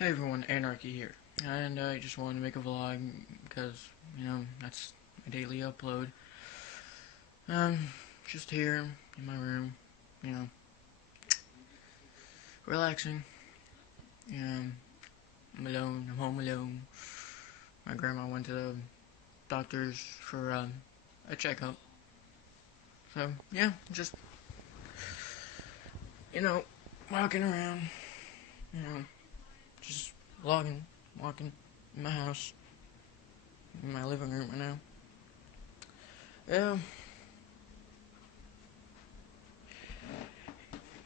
Hey everyone, Anarchy here, and I just wanted to make a vlog because, that's my daily upload. Just here in my room, you know, relaxing. I'm alone, I'm home alone. My grandma went to the doctor's for a checkup. So, yeah, just, you know, walking around, you know, just vlogging, walking in my house, in my living room right now.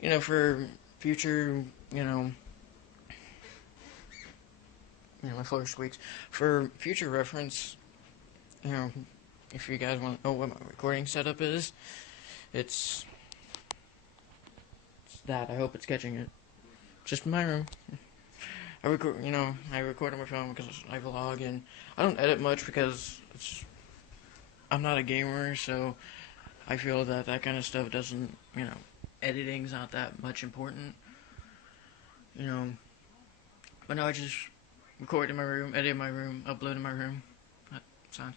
Yeah, for future, my first weeks. For future reference, you know, if you guys want to know what my recording setup is, it's, it's that. I hope it's catching it. Just in my room. I record on my phone because I vlog, and I don't edit much because I'm not a gamer, so I feel that kind of stuff doesn't, editing's not that much important, you know. But no, I just record in my room, edit in my room, upload in my room. That sounds.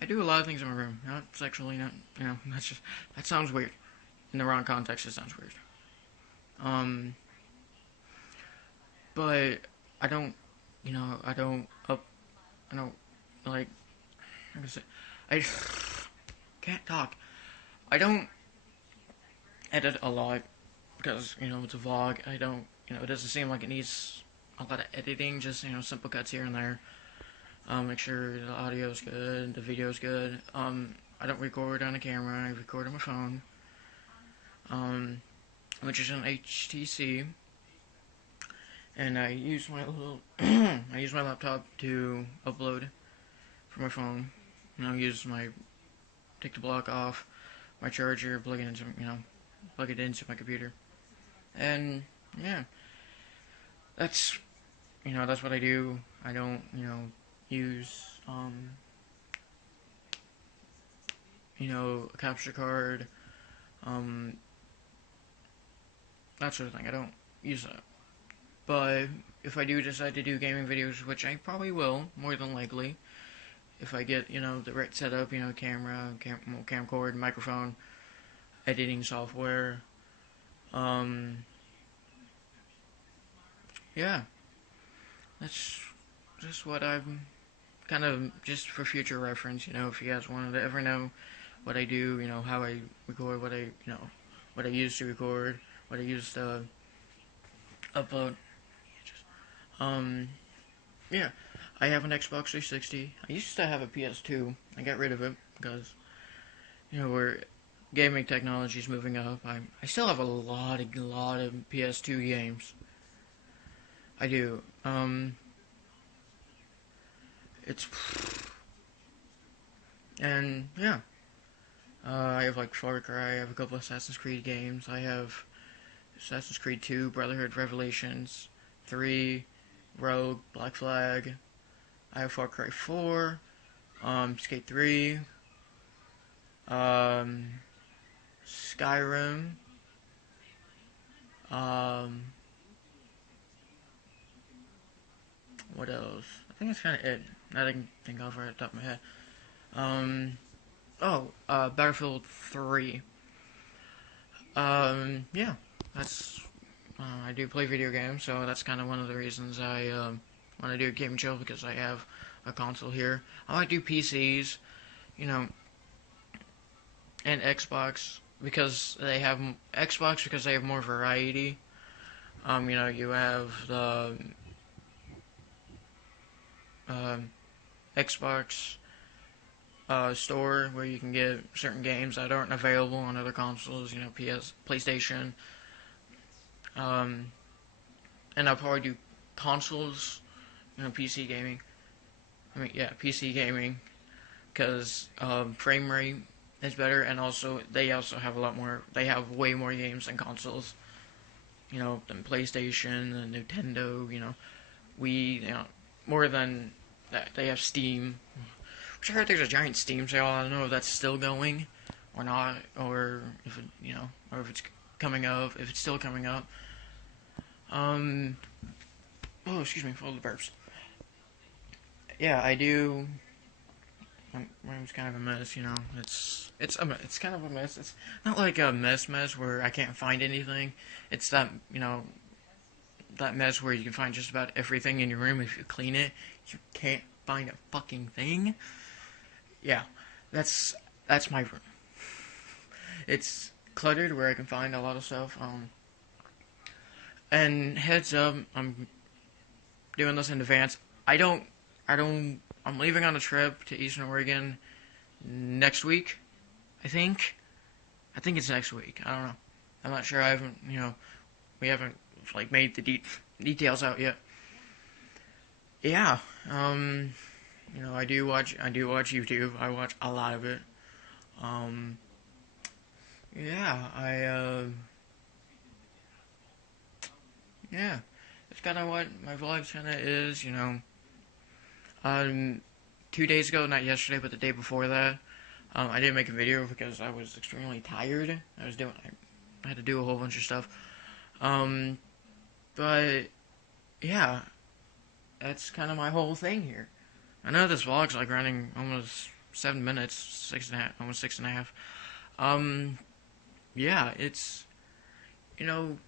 I do a lot of things in my room. Not sexually, not that sounds weird. In the wrong context, it sounds weird. Um, but I don't, I don't like. Like I said, I can't talk. I don't edit a lot because it's a vlog. I don't, it doesn't seem like it needs a lot of editing. Just simple cuts here and there. Make sure the audio's good, the video's good. I don't record on a camera. I record on my phone. Which is an HTC, and I use my little I use my laptop to upload from my phone. Use my take the block off my charger, plug it into my computer, and yeah, that's that's what I do. I don't use a capture card, um, that sort of thing. I don't use that. But if I do decide to do gaming videos, which I probably will, more than likely, if I get, the right setup, camera, camcorder, microphone, editing software, um, yeah, that's just what I'm kind of, just for future reference, if you guys wanted to ever know what I do, how I record, what I use to record, what I use to upload. Um, yeah, I have an Xbox 360. I used to have a PS2. I got rid of it because where gaming technology is moving up. I still have a lot of PS2 games. I do. It's and yeah. I have like Far Cry. I have a couple of Assassin's Creed games. I have Assassin's Creed 2, Brotherhood Revelations, 3, Rogue, Black Flag. I have Far Cry 4, Skate 3, um, Skyrim, um, what else? I think that's kind of it. I can think of right off the top of my head. Battlefield 3. Yeah, that's, I do play video games, so that's kind of one of the reasons I, want to do a gaming show, because I have a console here. I might do PCs, you know, and Xbox because they have more variety. You have the Xbox store where you can get certain games that aren't available on other consoles. PlayStation. Um, and I'll probably do consoles. PC gaming. PC gaming, because frame rate is better, and also they also have a lot more. They have way more games than consoles. Than PlayStation and Nintendo. We more than that. They have Steam. Which I heard there's a giant Steam sale. I don't know if that's still going or not, or if or if it's coming up. If it's still coming up. Oh, Oh, excuse me for all the burps. Yeah, I do. My room's kind of a mess, you know. It's kind of a mess. It's not like a mess where I can't find anything. It's that, you know, that mess where you can find just about everything in your room. If you clean it, you can't find a fucking thing. Yeah, that's that's my room. It's cluttered where I can find a lot of stuff. And heads up, I'm doing this in advance. I'm leaving on a trip to Eastern Oregon next week. I think. I think it's next week. I don't know. I'm not sure. I haven't, we haven't like made the details out yet. Yeah. I do watch YouTube. I watch a lot of it. Um, yeah. Yeah. That's kind of what my vlog kind of is. Um, 2 days ago, not yesterday, but the day before that, I didn't make a video because I was extremely tired. I had to do a whole bunch of stuff. Um, but yeah, that's kind of my whole thing here. I know this vlog's like running almost 7 minutes, 6.5, almost 6.5. Um, yeah, it's you know,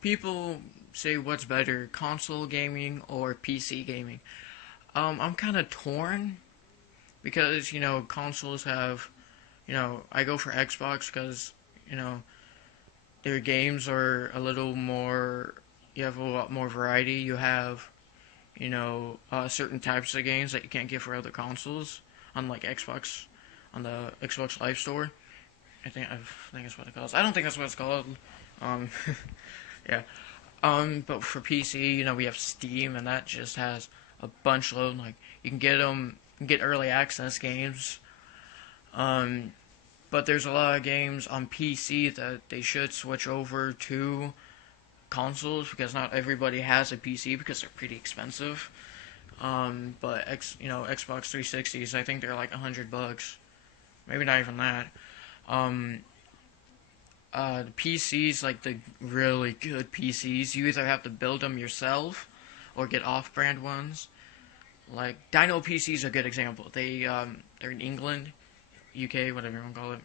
people say what's better, console gaming or PC gaming. I'm kind of torn because consoles have, I go for Xbox because you know their games are a little more. You have a lot more variety. You have certain types of games that you can't get for other consoles, unlike Xbox, on the Xbox Live Store. I think that's what it calls. I don't think that's what it's called. Um, yeah. But for PC, we have Steam, and that just has a bunch load. Like you can get early access games. Um, but there's a lot of games on PC that they should switch over to consoles because not everybody has a PC because they're pretty expensive. But Xbox 360s, I think they're like $100, maybe not even that. Um, the PCs, like the really good PCs, you either have to build them yourself or get off-brand ones. Like Dino PCs are a good example. They're in England, UK, whatever you want to call it.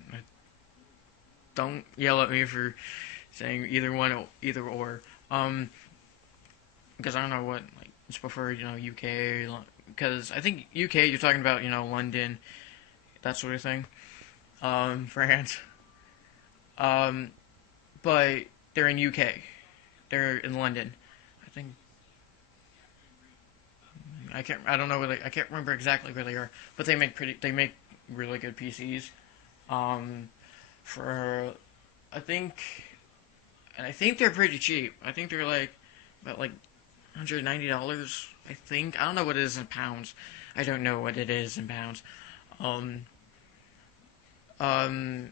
Don't yell at me for saying either or. Because I don't know what like it's preferred, UK. Because I think UK, you're talking about London, that sort of thing. France. Um, but they're in UK. They're in London. I think I don't know where I can't remember exactly where they are, but they make really good PCs. Um, for I think and I think they're pretty cheap. I think they're like about like $190. I don't know what it is in pounds. I don't know what it is in pounds. Um, um,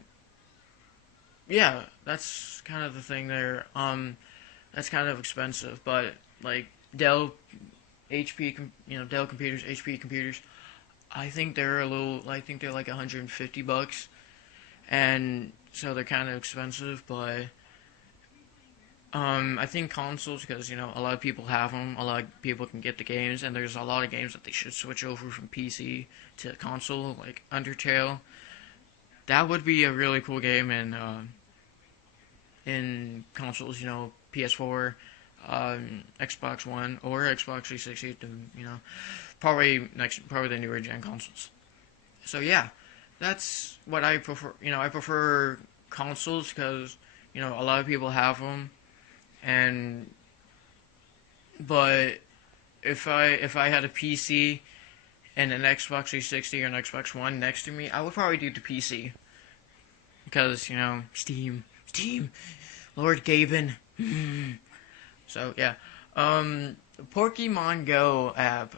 yeah, that's kind of the thing there. That's kind of expensive, but like Dell computers, HP computers. I think they're like $150, and so they're kind of expensive. But I think consoles because a lot of people have them, a lot of people can get the games, and there's a lot of games that they should switch over from PC to console, like Undertale. That would be a really cool game in consoles, PS4, Xbox One, or Xbox 360. Probably the newer gen consoles. So yeah, that's what I prefer. I prefer consoles because a lot of people have them, and but if I had a PC and an Xbox 360 or an Xbox One next to me, I would probably do the PC because Steam, Lord Gaben. So yeah, the Pokemon Go app.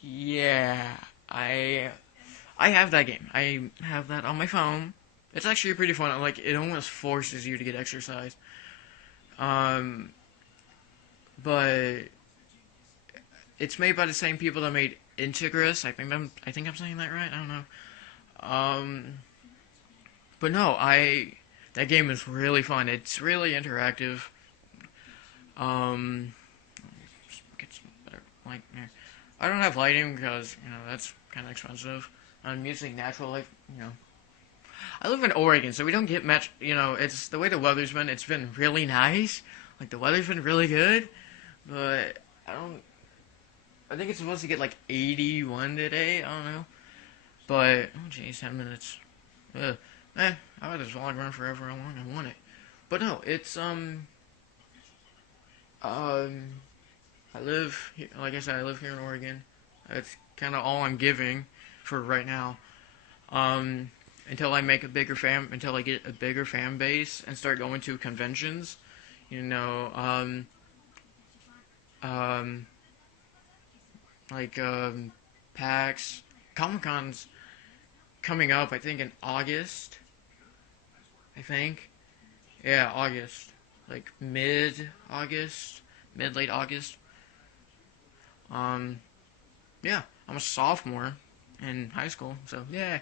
Yeah, I I have that game. I have that on my phone. It's actually pretty fun. Like it almost forces you to get exercise. Um, but it's made by the same people that made Integris. I think I'm saying that right. I don't know. Um, but no, I that game is really fun. It's really interactive. Um, like, I don't have lighting because that's kind of expensive. I'm using natural light. I live in Oregon, so we don't get much. It's the way the weather's been. It's been really nice. Like the weather's been really good, but I don't. I think it's supposed to get like 81 today. I don't know, but oh jeez, 10 minutes. I'll let this vlog run forever long I want it. But no, it's I live here, like I said, I live here in Oregon. That's kind of all I'm giving for right now. Until I make a bigger until I get a bigger fan base and start going to conventions, you know, like PAX, Comic Con's coming up. I think in August. I think, yeah, August, like mid-August, mid-late August. Um, yeah, I'm a sophomore in high school, so yeah.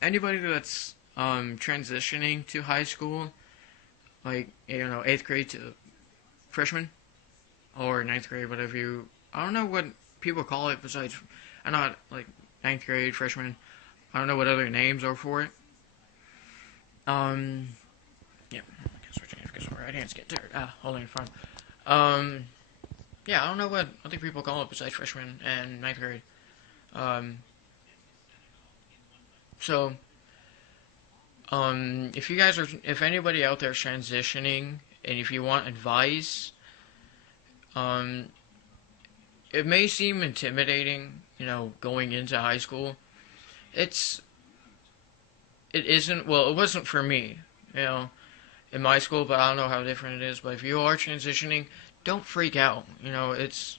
Anybody that's transitioning to high school, like 8th grade to freshman or ninth grade, whatever I don't know what people call it besides. I'm not like ninth grade freshman. I don't know what other names are for it. Yeah, I can switch hands because my right hands get tired. Holding in front. Yeah, I don't know what other people call it besides freshman and ninth grade. Um, so, if anybody out there is transitioning, and if you want advice, it may seem intimidating, going into high school. It isn't, well, it wasn't for me, in my school, but I don't know how different it is. But if you are transitioning, don't freak out. It's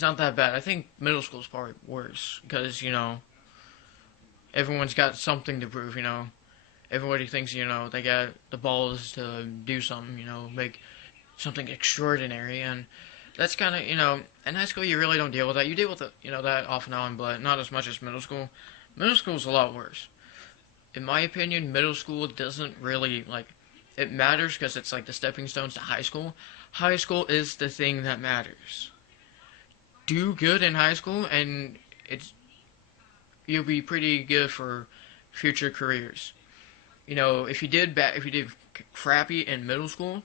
not that bad. I think middle school is probably worse because, everyone's got something to prove, Everybody thinks, they got the balls to do something, make something extraordinary. And that's kind of, in high school, you really don't deal with that. You deal with it, that off and on, but not as much as middle school. Middle school is a lot worse. In my opinion, middle school doesn't really, it matters because it's like the stepping stones to high school. High school is the thing that matters. Do good in high school, and you'll be pretty good for future careers. If you did crappy in middle school,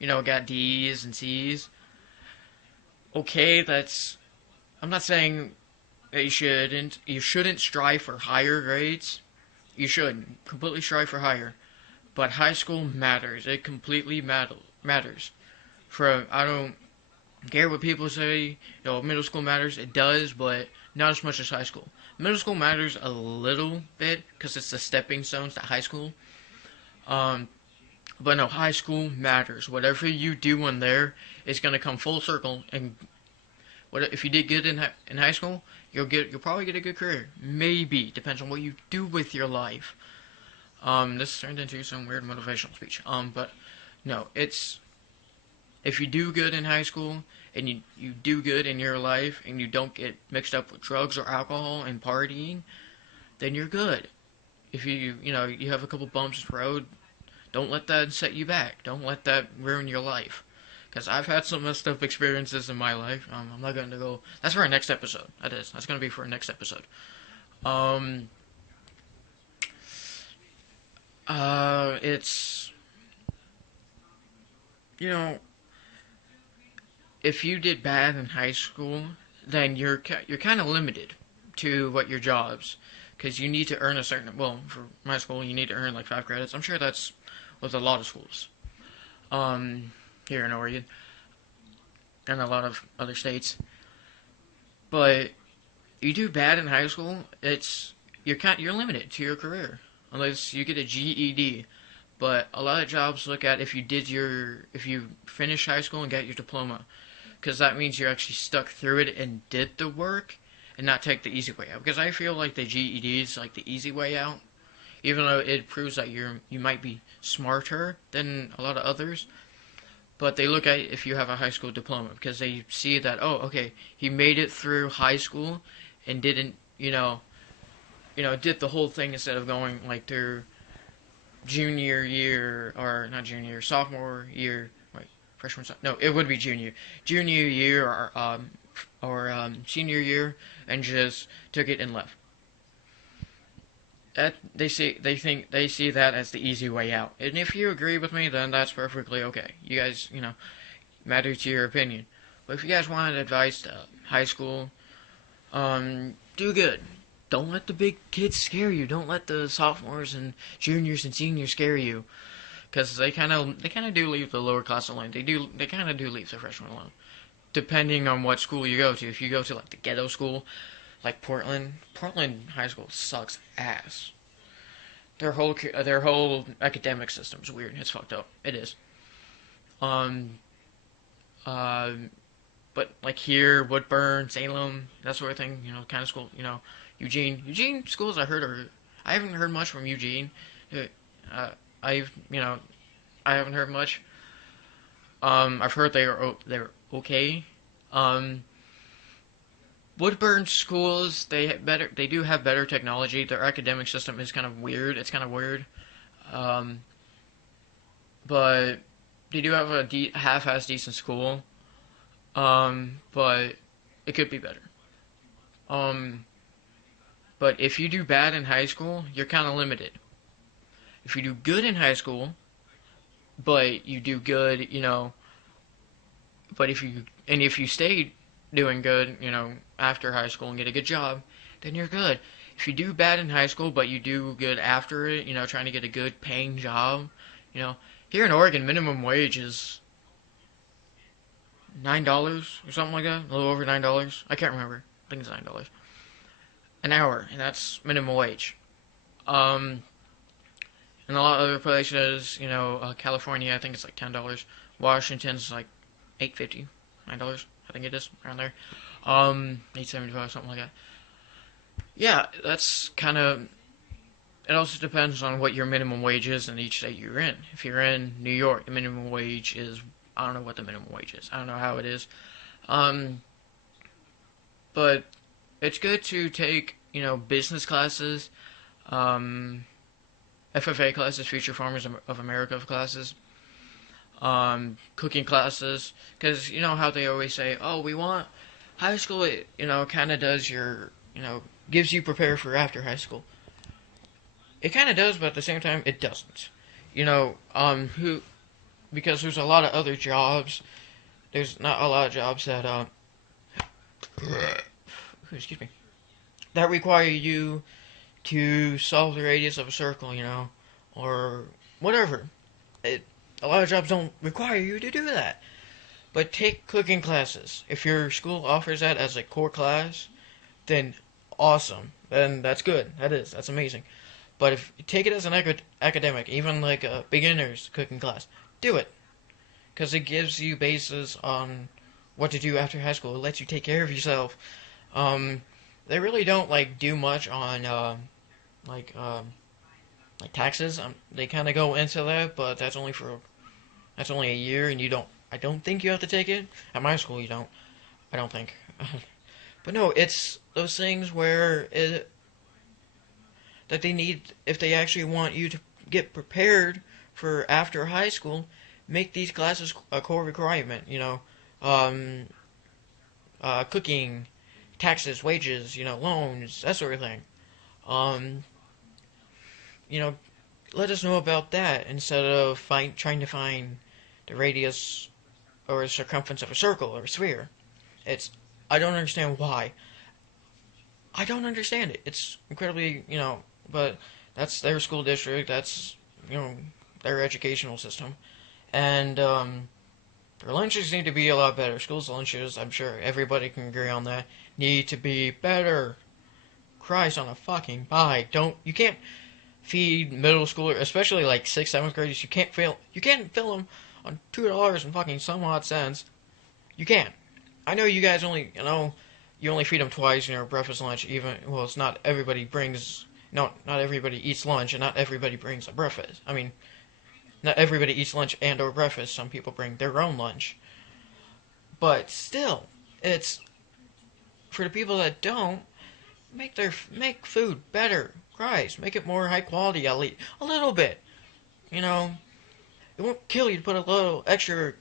got D's and C's, okay, I'm not saying that you shouldn't strive for higher grades. You should completely strive for higher, but high school matters. It completely matters. I don't care what people say. Middle school matters. It does, but not as much as high school. Middle school matters a little bit because it's the stepping stones to high school. But no, high school matters. Whatever you do in there is gonna come full circle. And if you did good in high school, you'll probably get a good career. Maybe depends on what you do with your life. This turned into some weird motivational speech. But no, if you do good in high school and you do good in your life and you don't get mixed up with drugs or alcohol and partying, then you're good. If you have a couple bumps in the road, don't let that set you back. Don't let that ruin your life. Because I've had some messed up experiences in my life. I'm not going to go. That's for our next episode. That's going to be for our next episode. It's if you did bad in high school, then you're kind of limited to what your jobs, because you need to earn a certain. Well, for my school, you need to earn like 5 credits. I'm sure that's with a lot of schools. Here in Oregon and a lot of other states. But you do bad in high school, you're limited to your career unless you get a GED. But a lot of jobs look at if you finish high school and got your diploma, because that means you're actually stuck through it and did the work and not take the easy way out. Because I feel like the GED is like the easy way out, even though it proves that you might be smarter than a lot of others. But they look at if you have a high school diploma because they see that, oh, okay, he made it through high school and didn't, did the whole thing instead of going like through junior year or not junior, sophomore year, freshman. No, it would be junior year or senior year, and just took it and left. That they see that as the easy way out. And if you agree with me, then that's perfectly okay. You guys, matter to your opinion. But if you guys wanted advice to high school, do good. Don't let the big kids scare you. Don't let the sophomores and juniors and seniors scare you, because they kind of do leave the lower class alone. They kind of do leave the freshmen alone, depending on what school you go to. If you go to like the ghetto school, like Portland high school sucks ass. Their whole academic system's weird. It's fucked up. It is. Um, uh, but like here, Woodburn, Salem, that sort of thing. Kind of school. Eugene schools. I haven't heard much from Eugene. Uh, I've I haven't heard much. I've heard they're okay. Um, Woodburn schools, they do have better technology. Their academic system is kind of weird. It's kind of weird. Um, but they do have a half-ass decent school. But it could be better. Um, but if you do bad in high school, you're kind of limited. If you do good in high school, but you do good, but if you stay doing good, after high school and get a good job, then you're good. If you do bad in high school, but you do good after it, trying to get a good paying job, here in Oregon, minimum wage is $9 or something like that, a little over $9. I can't remember. I think it's $9 an hour, and that's minimum wage. And a lot of other places, California, I think it's like $10. Washington's like $8.50, $9, I think it is around there. $8.75, something like that. Yeah, that's kind of. It also depends on what your minimum wage is in each state you're in. If you're in New York, the minimum wage is. I don't know what the minimum wage is. I don't know how it is. But it's good to take, business classes, FFA classes, Future Farmers of America classes, cooking classes, because you know how they always say, oh, we want high school, kind of does gives you prepare for after high school. It kind of does, but at the same time, it doesn't. Because there's a lot of other jobs. There's not a lot of jobs that, excuse me, that require you to solve the radius of a circle, or whatever. A lot of jobs don't require you to do that. But take cooking classes. If your school offers that as a core class, then awesome. Then that's good. That's amazing. But if you take it as an academic, even like a beginner's cooking class, do it. Because it gives you bases on what to do after high school. It lets you take care of yourself. They really don't do much on like taxes. They kind of go into that, but that's only a year, and you don't. I don't think you have to take it. At my school, you don't. I don't think. But no, it's those things where that they need, if they actually want you to get prepared for after high school, make these classes a core requirement. Cooking, taxes, wages, loans, that sort of thing. Let us know about that instead of trying to find the radius or circumference of a circle or a sphere. I don't understand why. I don't understand it. It's incredibly, but that's their school district. That's, their educational system. And, their lunches need to be a lot better. Schools' lunches, I'm sure everybody can agree on that, need to be better. Christ on a fucking pie. You can't feed middle schoolers, especially like 6th, 7th graders, you can't fill them on $2 and fucking some odd cents. You can't. I know you guys only, you only feed them twice, breakfast, lunch, it's not everybody not everybody eats lunch, and not everybody brings a breakfast. I mean, not everybody eats lunch and or breakfast. Some people bring their own lunch. But still, it's, for the people that don't, make food better. Christ, make it more high quality, at least a little bit. It won't kill you to put a little extra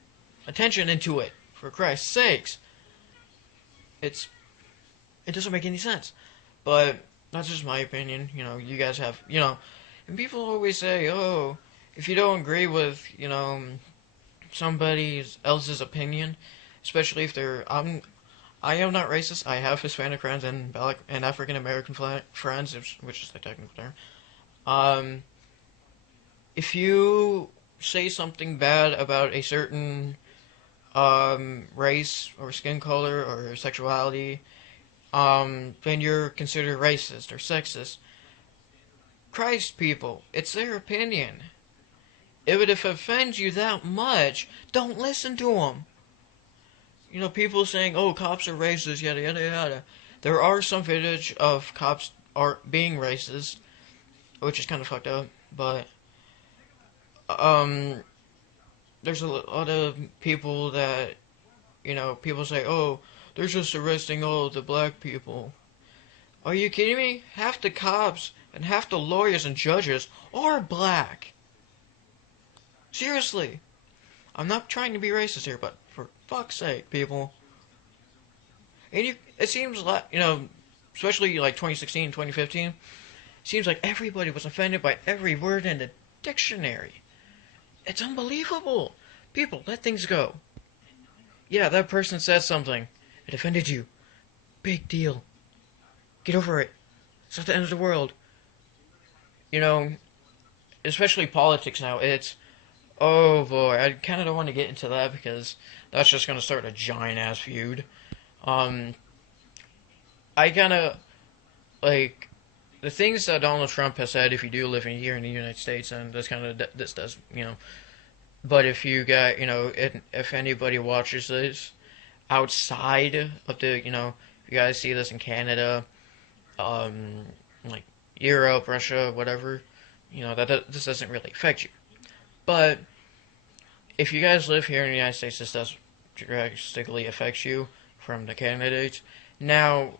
attention into it. For Christ's sakes, it's it doesn't make any sense. But that's just my opinion. You guys have and people always say, oh, if you don't agree with somebody else's opinion, especially if I am not racist. I have Hispanic friends and Black and African American friends, which is the technical term. If you say something bad about a certain race or skin color or sexuality, then you're considered racist or sexist. Christ, people, it's their opinion. If it offends you that much, don't listen to them. People saying, oh, cops are racist, yada, yada, yada. There are some footage of cops are being racist, which is kind of fucked up, but, there's a lot of people that, people say, oh, they're just arresting all the black people. Are you kidding me? Half the cops and half the lawyers and judges are black. Seriously. I'm not trying to be racist here, but for fuck's sake, people. And it seems like, especially like 2016, 2015, seems like everybody was offended by every word in the dictionary. It's unbelievable. People, let things go. Yeah, that person said something. It offended you. Big deal. Get over it. It's not the end of the world. Especially politics now, oh boy, I kind of don't want to get into that because that's just going to start a giant-ass feud. I kind of, like, the things that Donald Trump has said, if you do live here in the United States, and this does, but if you got, if anybody watches this outside of the, if you guys see this in Canada, like Europe, Russia, whatever, this doesn't really affect you. But if you guys live here in the United States, this does drastically affect you from the candidates. Now,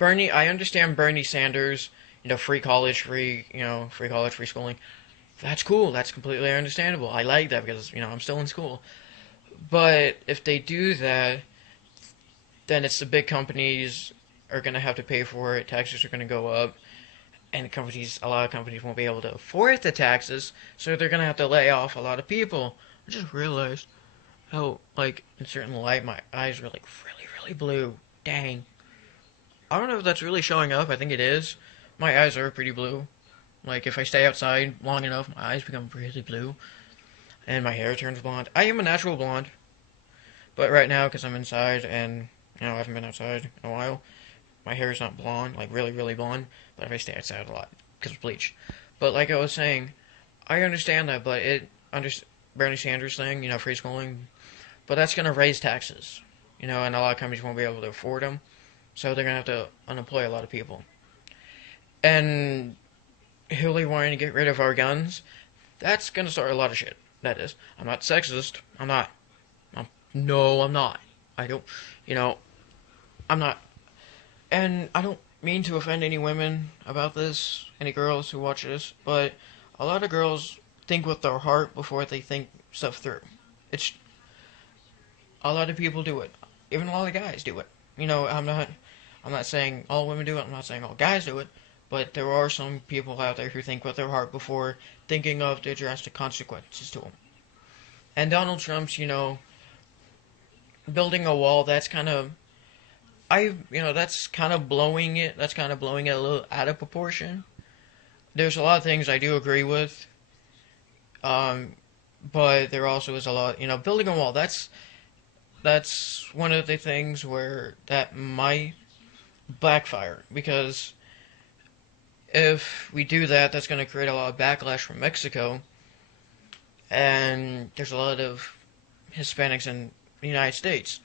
I understand Bernie Sanders, free college, free schooling. That's cool. That's completely understandable. I like that because, I'm still in school. But if they do that, then it's the big companies are going to have to pay for it. Taxes are going to go up. And a lot of companies won't be able to afford the taxes, so they're going to have to lay off a lot of people. I just realized how, like, in certain light, my eyes are, like, really, really blue. Dang. I don't know if that's really showing up. I think it is. My eyes are pretty blue. Like, if I stay outside long enough, my eyes become really blue. And my hair turns blonde. I am a natural blonde. But right now, because I'm inside and, I haven't been outside in a while, my hair is not blonde, like really, really blonde. But if I stay outside a lot, because of bleach. But like I was saying, I understand that, but Bernie Sanders thing, free schooling, but that's going to raise taxes, and a lot of companies won't be able to afford them, so they're going to have to unemploy a lot of people. And Hillary wanting to get rid of our guns, that's going to start a lot of shit. That is. I'm not sexist. I'm not. No, I'm not. I don't, I'm not. And I don't mean to offend any women about this, any girls who watch this, but a lot of girls think with their heart before they think stuff through. A lot of people do it. Even a lot of guys do it. I'm not saying all women do it, I'm not saying all guys do it, but there are some people out there who think with their heart before thinking of the drastic consequences to them. And Donald Trump's, building a wall, that's kind of blowing it. That's kind of blowing it a little out of proportion. There's a lot of things I do agree with. But there also is a lot, building a wall. That's one of the things where that might backfire, because if we do that, that's going to create a lot of backlash from Mexico. And there's a lot of Hispanics in the United States.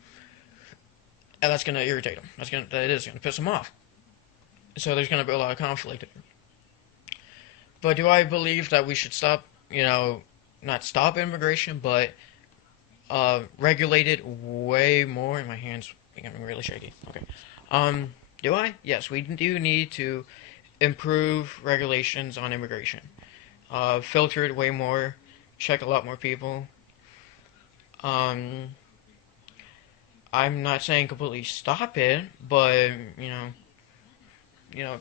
And that's going to irritate them. That is going to piss them off. So there's going to be a lot of conflict. But do I believe that we should stop, not stop immigration, but regulate it way more? And my hand's becoming really shaky. Okay. Do I? Yes, we do need to improve regulations on immigration. Filter it way more. Check a lot more people. Um, I'm not saying completely stop it, but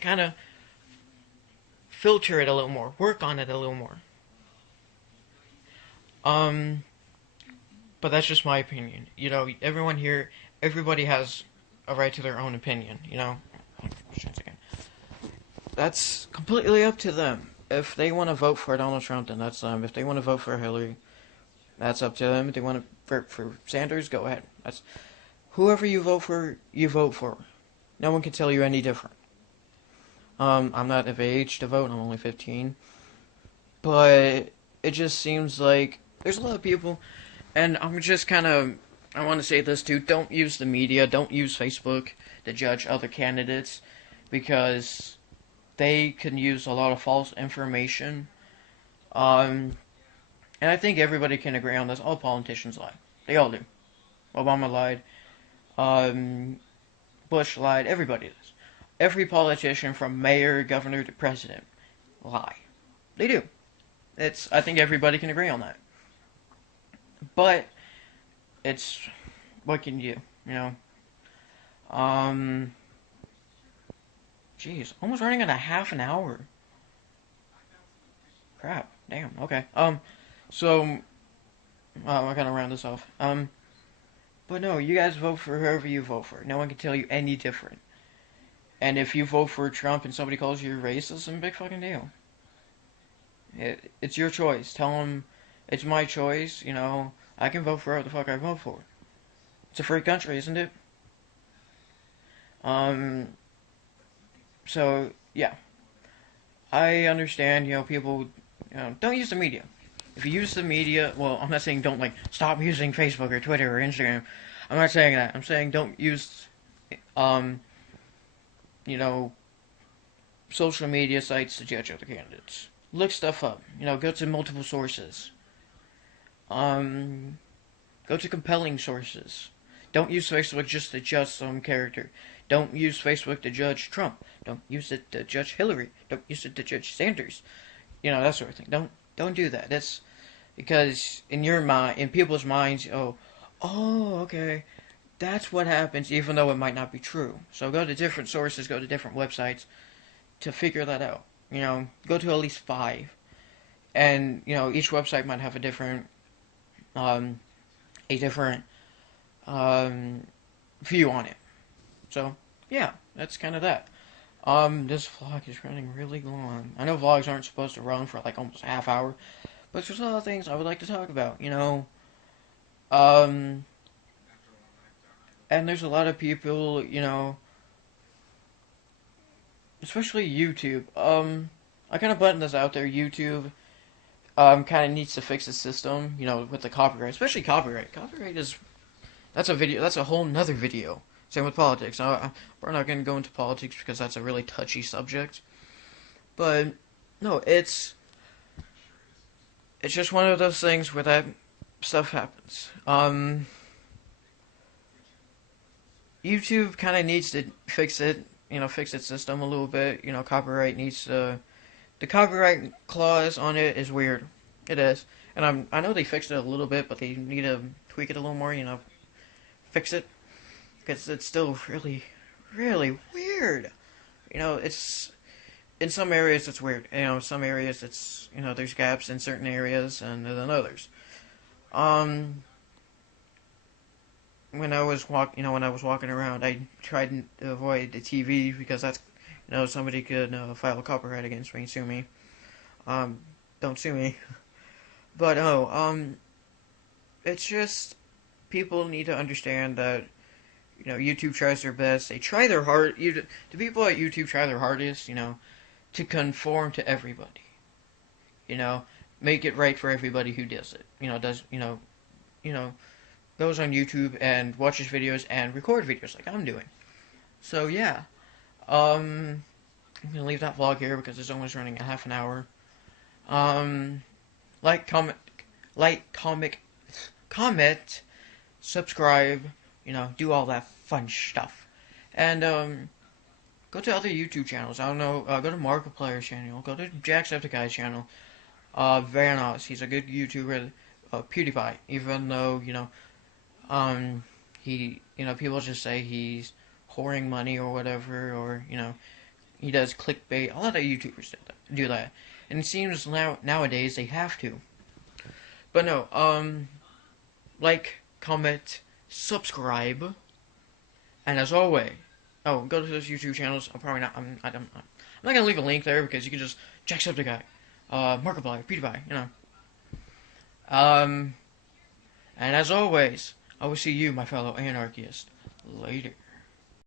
kind of filter it a little more, work on it a little more. Um, but that's just my opinion. Everyone here, everybody has a right to their own opinion. That's completely up to them. If they want to vote for Donald Trump, then that's them. If they want to vote for Hillary, that's up to them. If they want to vote for Sanders, go ahead. That's whoever you vote for, you vote for. No one can tell you any different. I'm not of age to vote. I'm only 15. But it just seems like there's a lot of people, and I'm just kind of. I want to say this too. Don't use the media. Don't use Facebook to judge other candidates, because they can use a lot of false information. And I think everybody can agree on this. All politicians lie. They all do. Obama lied. Bush lied. Everybody does. Every politician, from mayor, governor to president, lie. They do. I think everybody can agree on that. But it's what can you do? Jeez, almost running at a half an hour. Crap. Damn. Okay. So I gotta round this off. But no, you guys vote for whoever you vote for. No one can tell you any different. And if you vote for Trump and somebody calls you racist, then big fucking deal. It's your choice. Tell them it's my choice. I can vote for whoever the fuck I vote for. It's a free country, isn't it? So yeah, I understand. People, don't use the media. If you use the media, well, I'm not saying don't stop using Facebook or Twitter or Instagram. I'm not saying that. I'm saying don't use, social media sites to judge other candidates. Look stuff up. Go to multiple sources. Go to compelling sources. Don't use Facebook just to judge some character. Don't use Facebook to judge Trump. Don't use it to judge Hillary. Don't use it to judge Sanders. That sort of thing. Don't do that. That's because in people's minds, okay, that's what happens, even though it might not be true. So go to different sources, go to different websites to figure that out. Go to at least 5, and each website might have a different view on it. So yeah, that's kind of that. This vlog is running really long. I know vlogs aren't supposed to run for almost a half hour, but there's a lot of things I would like to talk about. And there's a lot of people, especially YouTube. I kind of button this out there. YouTube, kind of needs to fix the system, with the copyright, especially copyright. That's a whole nother video. Same with politics. We're not going to go into politics because that's a really touchy subject. But no, it's just one of those things where that stuff happens. YouTube kind of needs to fix it, fix its system a little bit. Copyright needs to. The copyright clause on it is weird. It is, and I know they fixed it a little bit, but they need to tweak it a little more. Fix it. Because it's still really, really weird. It's in some areas it's weird. Some areas it's there's gaps in certain areas and then others. When I was walking around, I tried to avoid the TV because that's somebody could file a copyright against me and sue me. Don't sue me. But it's just people need to understand that. YouTube tries their best. They try their hard. The people at YouTube try their hardest, to conform to everybody. Make it right for everybody who does it. Goes on YouTube and watches videos and record videos like I'm doing. So yeah, I'm gonna leave that vlog here because it's almost running a half an hour. Comment, subscribe. Do all that fun stuff. And, go to other YouTube channels. I don't know, go to Markiplier's channel. Go to Jacksepticeye's channel. Vanoss, he's a good YouTuber. PewDiePie, even though people just say he's whoring money or whatever, or he does clickbait. A lot of YouTubers do that, and it seems nowadays they have to. But no, like, comment, subscribe, and as always, go to those YouTube channels. I'm not gonna leave a link there because you can just Jacksepticeye, Markiplier, PewDiePie, and as always, I will see you, my fellow anarchist, later.